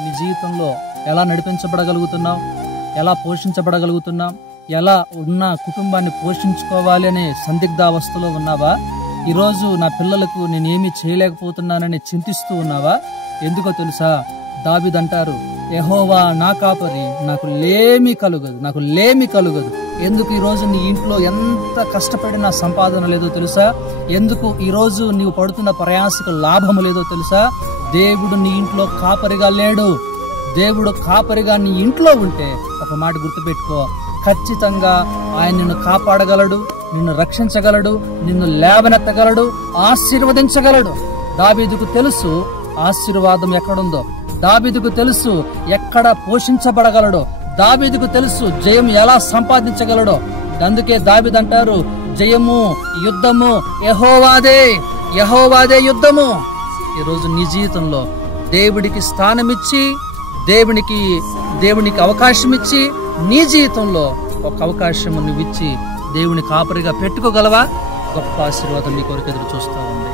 నీ జీవితంలో ఎలా నడిపించబడగలుగుతున్నావు, ఎలా పోషించబడగలుగుతున్నావు, ఎలా ఉన్న కుటుంబాన్ని పోషించుకోవాలి అనే సందిగ్ధావస్థలో ఉన్నావా? ఈరోజు నా పిల్లలకు నేనేమీ చేయలేకపోతున్నానని చింతిస్తూ ఉన్నావా? ఎందుకో తెలుసా, దావీదు అంటారు, యెహోవా నా కాపరి, నాకు లేమి కలుగదు. ఎందుకు ఈరోజు నీ ఇంట్లో ఎంత కష్టపడినా సంపాదన లేదో తెలుసా? ఎందుకు ఈరోజు నీవు పడుతున్న ప్రయాసకు లాభము లేదో తెలుసా? దేవుడు నీ ఇంట్లో కాపరిగా లేడు. దేవుడు కాపరిగా నీ ఇంట్లో ఉంటే ఒక మాట గుర్తుపెట్టుకో, ఖచ్చితంగా ఆయన నిన్ను కాపాడగలడు, నిన్ను రక్షించగలడు, నిన్ను లేవనెత్తగలడు, ఆశీర్వదించగలడు. దావీదుకు తెలుసు ఆశీర్వాదం ఎక్కడుందో, దావీదుకు తెలుసు ఎక్కడ పోషించబడగలడో, దావీదుకు తెలుసు జయం ఎలా సంపాదించగలడో. అందుకే దావీదు అంటారు, జయము యుద్ధము యెహోవాదే యుద్ధము. ఈరోజు నీ జీవితంలో దేవుడికి స్థానమిచ్చి, దేవునికి అవకాశం ఇచ్చి, నీ జీవితంలో ఒక అవకాశం నువ్విచ్చి దేవుని కాపరిగా పెట్టుకోగలవా? గొప్ప ఆశీర్వాదం నీ కొరకు ఎదురు చూస్తూ ఉంది.